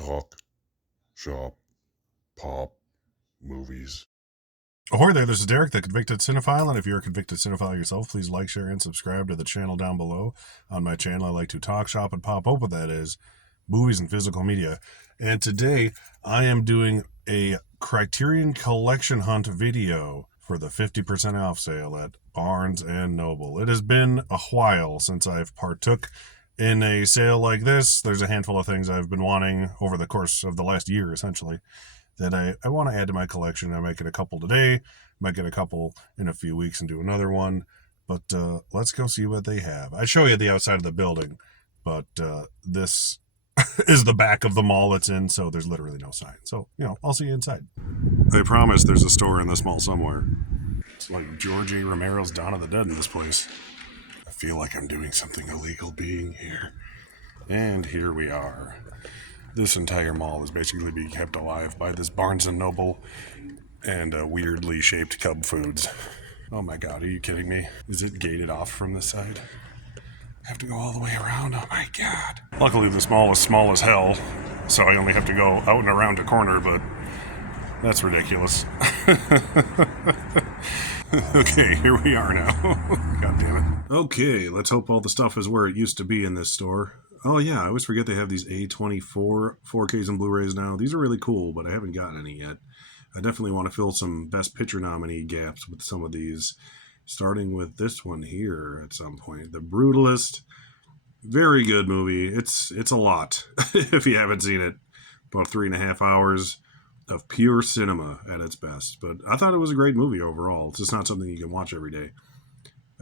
Talk, shop, pop, movies. Ahoy there, this is Derek, the Convicted Cinephile, and if you're a convicted cinephile yourself, please like, share, and subscribe to the channel down below. On my channel, I like to talk, shop, and pop open, that is, movies and physical media. And today, I am doing a Criterion Collection Hunt video for the 50% off sale at Barnes & Noble. It has been a while since I've partook in a sale like this. There's a handful of things I've been wanting over the course of the last year, essentially, that I want to add to my collection. I might get a couple today, might get a couple in a few weeks and do another one. But let's go see what they have. I show you the outside of the building, but this is the back of the mall it's in, so there's literally no sign. So, I'll see you inside. I promise there's a store in this mall somewhere. It's like George A. Romero's Dawn of the Dead in this place. I feel like I'm doing something illegal being here. And here we are. This entire mall is basically being kept alive by this Barnes & Noble and weirdly shaped Cub Foods. Oh my god, are you kidding me? Is it gated off from this side? I have to go all the way around, oh my god. Luckily this mall is small as hell, so I only have to go out and around a corner, but that's ridiculous. Okay, here we are now. God damn it. Okay, let's hope all the stuff is where it used to be in this store. Oh yeah, I always forget they have these A24 4Ks and Blu-rays now. These are really cool, but I haven't gotten any yet. I definitely want to fill some Best Picture nominee gaps with some of these, starting with this one here at some point. The Brutalist. Very good movie. It's a lot, if you haven't seen it. About 3.5 hours of pure cinema at its best. But I thought it was a great movie overall. It's just not something you can watch every day.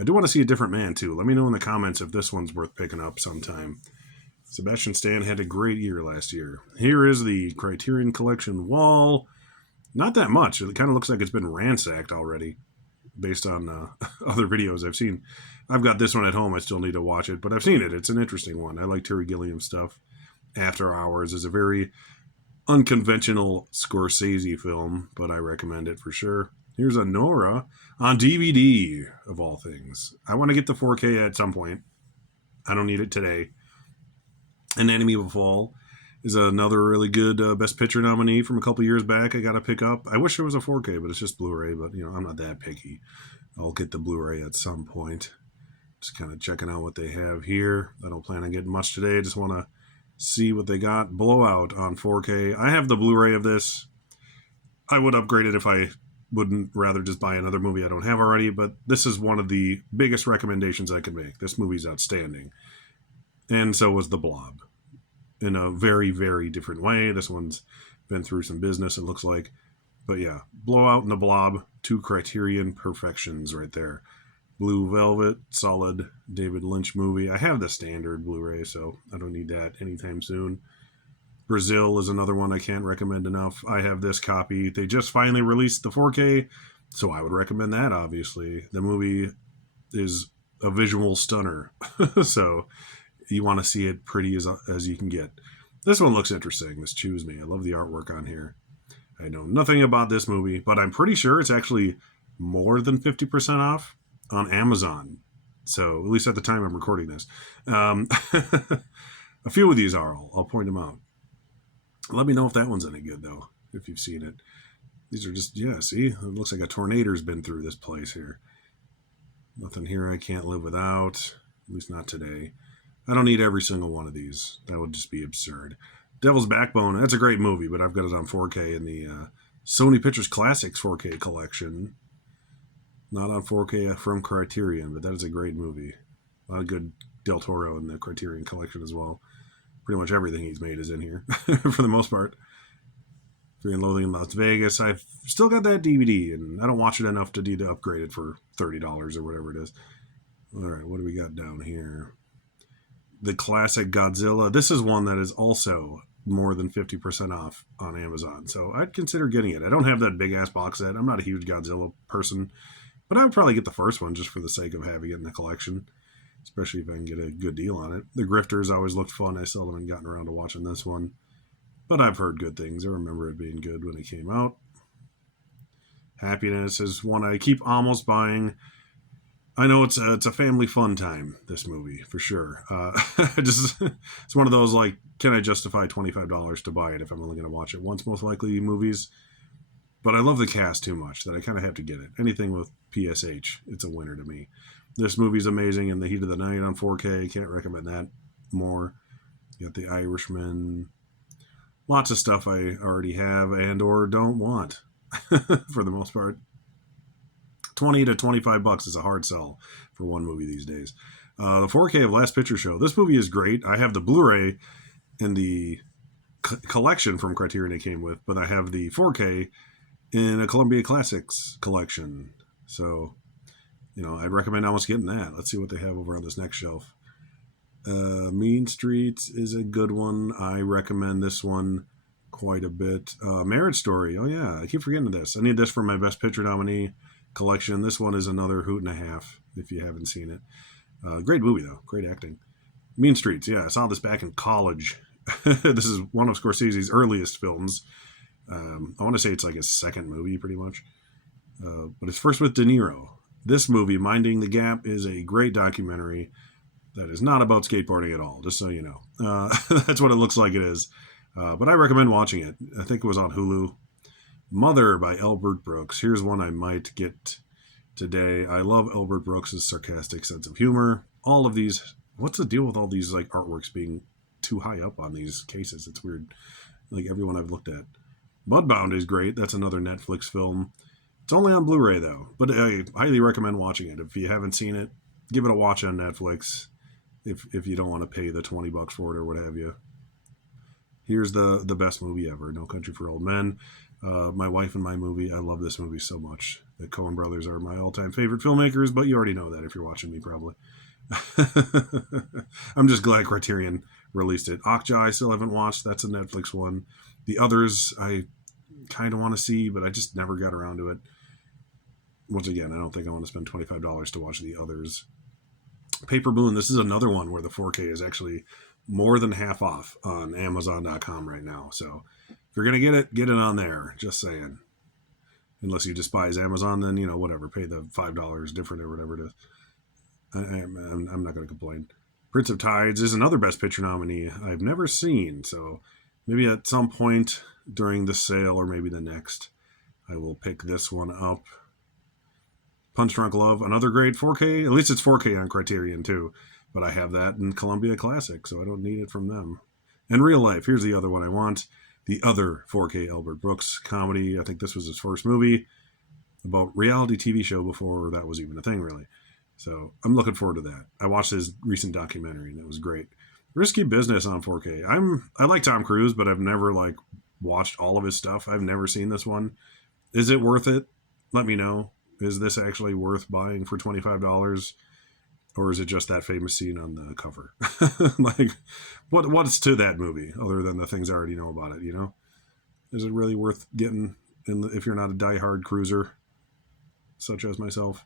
I do want to see A Different Man, too. Let me know in the comments if this one's worth picking up sometime. Sebastian Stan had a great year last year. Here is the Criterion Collection wall. Not that much. It kind of looks like it's been ransacked already based on other videos I've seen. I've got this one at home. I still need to watch it, but I've seen it. It's an interesting one. I like Terry Gilliam stuff. After Hours is a very unconventional Scorsese film, but I recommend it for sure. Here's a Nora on DVD, of all things. I want to get the 4K at some point. I don't need it today. Anatomy of a Fall is another really good Best Picture nominee from a couple years back I got to pick up. I wish there was a 4K, but it's just Blu-ray, but I'm not that picky. I'll get the Blu-ray at some point. Just kind of checking out what they have here. I don't plan on getting much today. I just want to see what they got. Blowout on 4K. I have the Blu-ray of this. I would upgrade it if I wouldn't rather just buy another movie I don't have already, but this is one of the biggest recommendations I can make. This movie's outstanding. And so was The Blob. In a very, very different way. This one's been through some business, it looks like. But yeah, Blowout and The Blob, two Criterion perfections right there. Blue Velvet, solid David Lynch movie. I have the standard Blu-ray, so I don't need that anytime soon. Brazil is another one I can't recommend enough. I have this copy. They just finally released the 4K, so I would recommend that, obviously. The movie is a visual stunner, so you want to see it pretty as you can get. This one looks interesting. This Choose Me. I love the artwork on here. I know nothing about this movie, but I'm pretty sure it's actually more than 50% off on Amazon. So, at least at the time I'm recording this. A few of these are. I'll point them out. Let me know if that one's any good, though, if you've seen it. These are just, see? It looks like a tornado's been through this place here. Nothing here I can't live without. At least not today. I don't need every single one of these. That would just be absurd. Devil's Backbone, that's a great movie, but I've got it on 4K in the Sony Pictures Classics 4K collection. Not on 4K from Criterion, but that is a great movie. A lot of good Del Toro in the Criterion collection as well. Pretty much everything he's made is in here, for the most part. Fear and Loathing in Las Vegas. I've still got that DVD, and I don't watch it enough to need to upgrade it for $30 or whatever it is. All right, what do we got down here? The classic Godzilla. This is one that is also more than 50% off on Amazon, so I'd consider getting it. I don't have that big-ass box set. I'm not a huge Godzilla person, but I would probably get the first one just for the sake of having it in the collection, especially if I can get a good deal on it. The Grifters always looked fun. I still haven't gotten around to watching this one, but I've heard good things. I remember it being good when it came out. Happiness is one I keep almost buying. I know it's a family fun time. This movie for sure. Just it's one of those like, can I justify $25 to buy it if I'm only going to watch it once? Most likely movies, but I love the cast too much that I kind of have to get it. Anything with PSH, it's a winner to me. This movie's amazing in the heat of the night on 4K. Can't recommend that more. You got The Irishman. Lots of stuff I already have and or don't want for the most part. 20 to 25 bucks is a hard sell for one movie these days. The 4K of Last Picture Show. This movie is great. I have the Blu-ray and the collection from Criterion it came with, but I have the 4K in a Columbia Classics collection. So, I'd recommend almost getting that. Let's see what they have over on this next shelf. Mean Streets is a good one. I recommend this one quite a bit. Marriage Story. Oh, yeah. I keep forgetting this. I need this for my Best Picture nominee collection. This one is another hoot and a half if you haven't seen it. Great movie, though. Great acting. Mean Streets. Yeah, I saw this back in college. This is one of Scorsese's earliest films. I want to say it's like his second movie, pretty much. But it's first with De Niro. This movie, Minding the Gap, is a great documentary that is not about skateboarding at all, just so you know. That's what it looks like it is. But I recommend watching it. I think it was on Hulu. Mother by Albert Brooks. Here's one I might get today. I love Albert Brooks' sarcastic sense of humor. All of these, what's the deal with all these like artworks being too high up on these cases? It's weird. Like everyone I've looked at. Mudbound is great. That's another Netflix film. It's only on Blu-ray though, but I highly recommend watching it. If you haven't seen it, give it a watch on Netflix. If you don't want to pay the $20 for it or what have you. Here's the best movie ever, No Country for Old Men. My wife and my movie. I love this movie so much. The Coen brothers are my all-time favorite filmmakers, but you already know that if you're watching me, probably. I'm just glad Criterion released it. Okja, I still haven't watched. That's a Netflix one. The others, I kind of want to see, but I just never got around to it. Once again, I don't think I want to spend $25 to watch the others. Paper Moon, this is another one where the 4K is actually more than half off on Amazon.com right now. So if you're going to get it on there. Just saying. Unless you despise Amazon, then, whatever. Pay the $5 different or whatever it is. I'm not going to complain. Prince of Tides is another Best Picture nominee I've never seen. So maybe at some point during the sale or maybe the next, I will pick this one up. Punch Drunk Love, another great 4K. At least it's 4K on Criterion too. But I have that in Columbia Classic, so I don't need it from them. In Real Life, here's the other one I want. The other 4K Albert Brooks comedy. I think this was his first movie about reality TV show before that was even a thing, really. So I'm looking forward to that. I watched his recent documentary, and it was great. Risky Business on 4K. I like Tom Cruise, but I've never watched all of his stuff. I've never seen this one. Is it worth it? Let me know. Is this actually worth buying for $25? Or is it just that famous scene on the cover? What's to that movie other than the things I already know about it, Is it really worth getting if you're not a diehard cruiser, such as myself?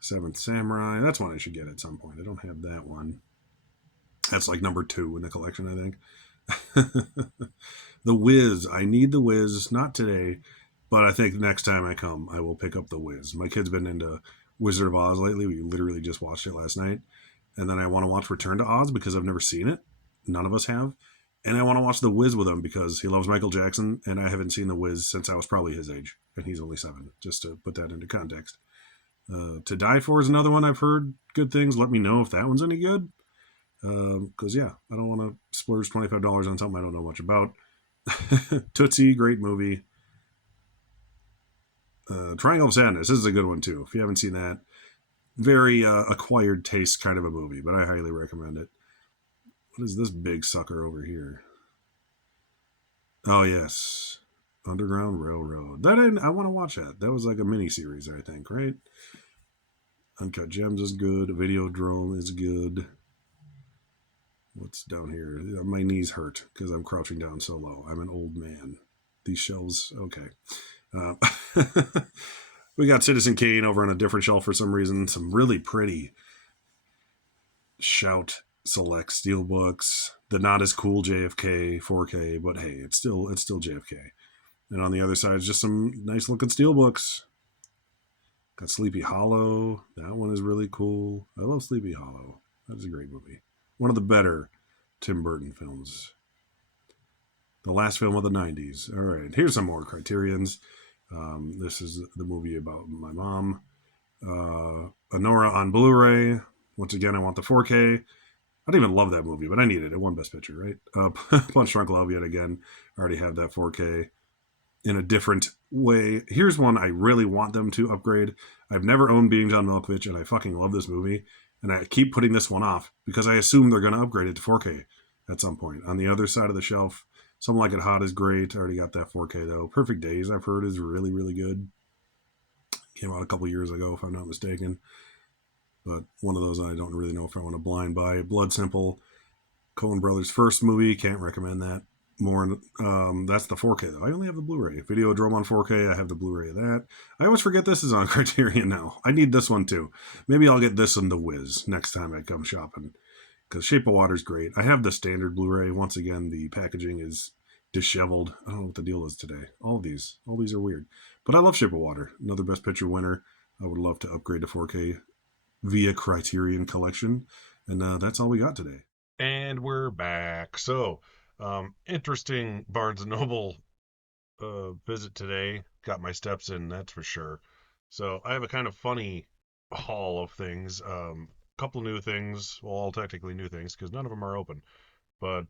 Seventh Samurai, that's one I should get at some point. I don't have that one. That's like number 2 in the collection, I think. The Wiz. I need The Wiz, not today, but I think next time I come, I will pick up The Wiz. My kid's been into Wizard of Oz lately. We literally just watched it last night. And then I want to watch Return to Oz because I've never seen it. None of us have. And I want to watch The Wiz with him because he loves Michael Jackson, and I haven't seen The Wiz since I was probably his age, and he's only 7, just to put that into context. To Die For is another one I've heard good things. Let me know if that one's any good. Because, I don't want to splurge $25 on something I don't know much about. Tootsie, great movie. Triangle of Sadness, this is a good one too. If you haven't seen that, very acquired taste kind of a movie, but I highly recommend it. What is this big sucker over here? Oh yes, Underground Railroad. That I want to watch that. That was like a mini series, I think, right? Uncut Gems is good. Videodrome is good. What's down here? My knees hurt because I'm crouching down so low. I'm an old man. These shelves, okay. We got Citizen Kane over on a different shelf for some reason. Some really pretty Shout Select Steelbooks. The not as cool JFK 4K, but hey, it's still JFK. And on the other side is just some nice looking Steelbooks. Got Sleepy Hollow. That one is really cool. I love Sleepy Hollow. That is a great movie. One of the better Tim Burton films. The last film of the 90s. All right, here's some more Criterions. This is the movie about my mom. Honora on Blu-ray. Once again, I want the 4K. I didn't even love that movie, but I needed it. It won Best Picture, right? Punch Drunk Love yet again. I already have that 4K in a different way. Here's one I really want them to upgrade. I've never owned Being John Malkovich, and I fucking love this movie. And I keep putting this one off because I assume they're going to upgrade it to 4K at some point. On the other side of the shelf, Something Like It Hot is great. I already got that 4K though. Perfect Days, I've heard, is really, really good. Came out a couple years ago, if I'm not mistaken. But one of those I don't really know if I want to blind buy. Blood Simple, Coen Brothers' first movie. Can't recommend that more. That's the 4K though. I only have the Blu-ray. Videodrome on 4K. I have the Blu-ray of that. I always forget this is on Criterion now. I need this one too. Maybe I'll get this in the Wiz next time I come shopping because Shape of Water is great. I have the standard Blu-ray. Once again, the packaging is disheveled. I don't know what the deal is today. All these are weird. But I love Shape of Water. Another Best Picture winner. I would love to upgrade to 4K via Criterion Collection. And that's all we got today. And we're back. So, interesting Barnes and Noble visit today. Got my steps in, that's for sure. So I have a kind of funny haul of things. Couple new things, well, all technically new things because none of them are open. But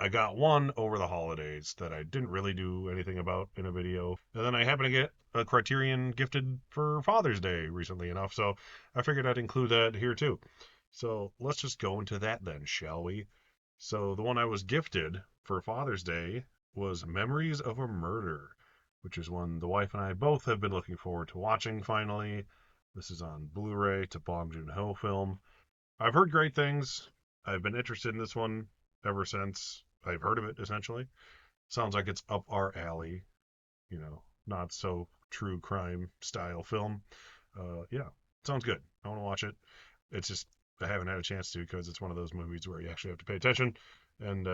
I got one over the holidays that I didn't really do anything about in a video. And then I happened to get a Criterion gifted for Father's Day recently enough, so I figured I'd include that here too. So let's just go into that then, shall we? So the one I was gifted for Father's Day was Memories of a Murder, which is one the wife and I both have been looking forward to watching finally. This is on Blu-ray. It's a Bong Joon-ho film. I've heard great things. I've been interested in this one ever since I've heard of it, essentially. Sounds like it's up our alley, not so true crime style film. Yeah, sounds good. I want to watch it. It's just I haven't had a chance to because it's one of those movies where you actually have to pay attention. And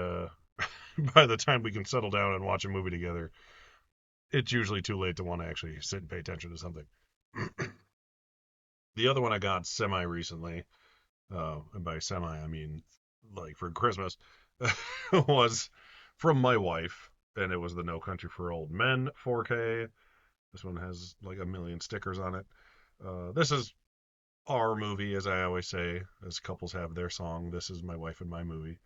by the time we can settle down and watch a movie together, it's usually too late to want to actually sit and pay attention to something. The other one I got semi recently, and by semi I mean like for Christmas, was from my wife, and it was the No Country for Old Men 4K. This one has like a million stickers on it. This is our movie, as I always say, as couples have their song. This is my wife and my movie.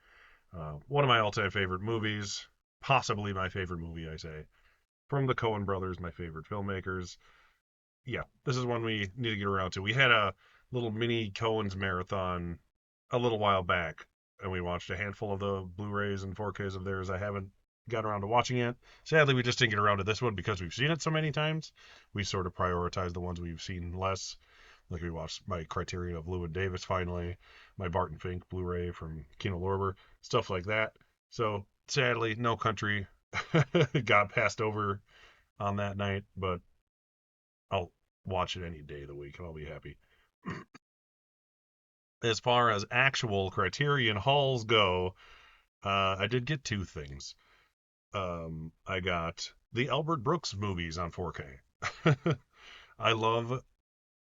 One of my all-time favorite movies, possibly my favorite movie, I say, from the Coen brothers, my favorite filmmakers. Yeah, this is one we need to get around to. We had a little mini Coen's marathon a little while back, and we watched a handful of the Blu-rays and 4Ks of theirs. I haven't got around to watching it. Sadly, we just didn't get around to this one because we've seen it so many times. We sort of prioritize the ones we've seen less. Like we watched my Criterion of Llewyn Davis finally, my Barton Fink Blu-ray from Kino Lorber, stuff like that. So sadly, No Country got passed over on that night, but I'll watch it any day of the week and I'll be happy. As far as actual Criterion hauls go, I did get two things. I got the Albert Brooks movies on 4K. I love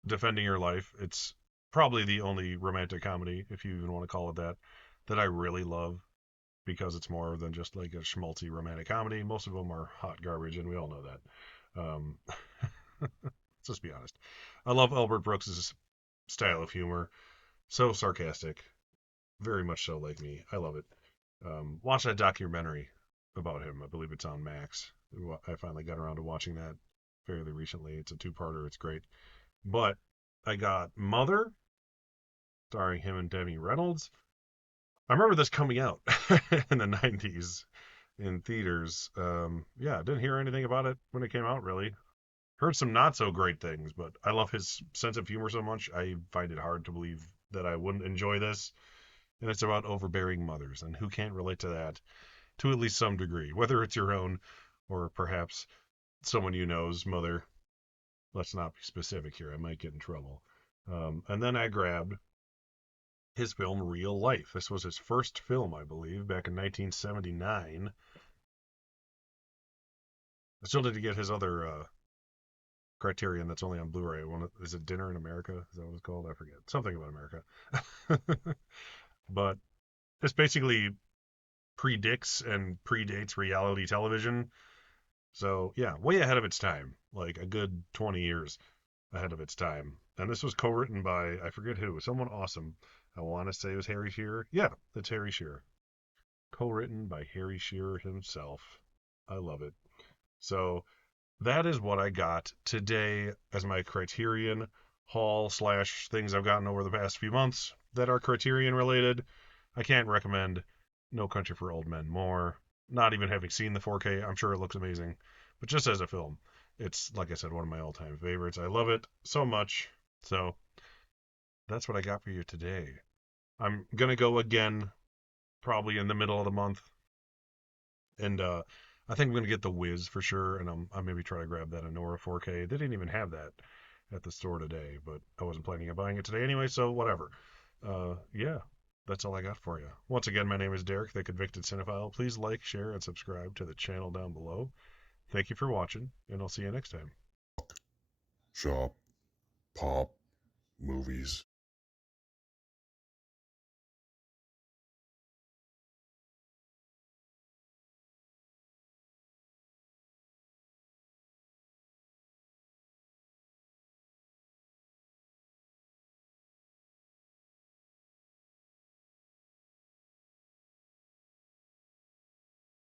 Defending Your Life. It's probably the only romantic comedy, if you even want to call it that, that I really love because it's more than just like a schmaltzy romantic comedy. Most of them are hot garbage, and we all know that. Let's just be honest. I love Albert Brooks's style of humor. So sarcastic, very much so like me. I love it. Watch that documentary about him. I believe it's on Max. I finally got around to watching that fairly recently. It's a two-parter. It's great. But I got Mother, starring him and Demi Reynolds. I remember this coming out in the 90s in theaters. Yeah, didn't hear anything about it when it came out, really. Heard some not so great things, but I love his sense of humor so much, I find it hard to believe that I wouldn't enjoy this. And it's about overbearing mothers, and who can't relate to that to at least some degree, whether it's your own or perhaps someone you know's mother. Let's not be specific here, I might get in trouble. And then I grabbed his film Real Life. This was his first film, I believe, back in 1979. I still need to get his other Criterion that's only on Blu-ray. Is it Dinner in America? Is that what it's called? I forget. Something about America. But this basically predicts and predates reality television. So yeah, way ahead of its time, like a good 20 years ahead of its time. And this was co-written by I forget who, someone awesome. I want to say it was Harry Shearer. Yeah, it's Harry Shearer. Co-written by Harry Shearer himself. I love it. So that is what I got today as my Criterion haul slash things I've gotten over the past few months that are Criterion related. I can't recommend No Country for Old Men more. Not even having seen the 4K, I'm sure it looks amazing. But just as a film, it's, like I said, one of my all time favorites. I love it so much. So that's what I got for you today. I'm going to go again probably in the middle of the month. And I think I'm gonna get the Wiz for sure, and I'll maybe try to grab that Anora 4K. They didn't even have that at the store today, but I wasn't planning on buying it today anyway, so whatever. Yeah, that's all I got for you. Once again, my name is Derek, the Convicted Cinephile. Please like, share, and subscribe to the channel down below. Thank you for watching, and I'll see you next time. Shop, pop, movies.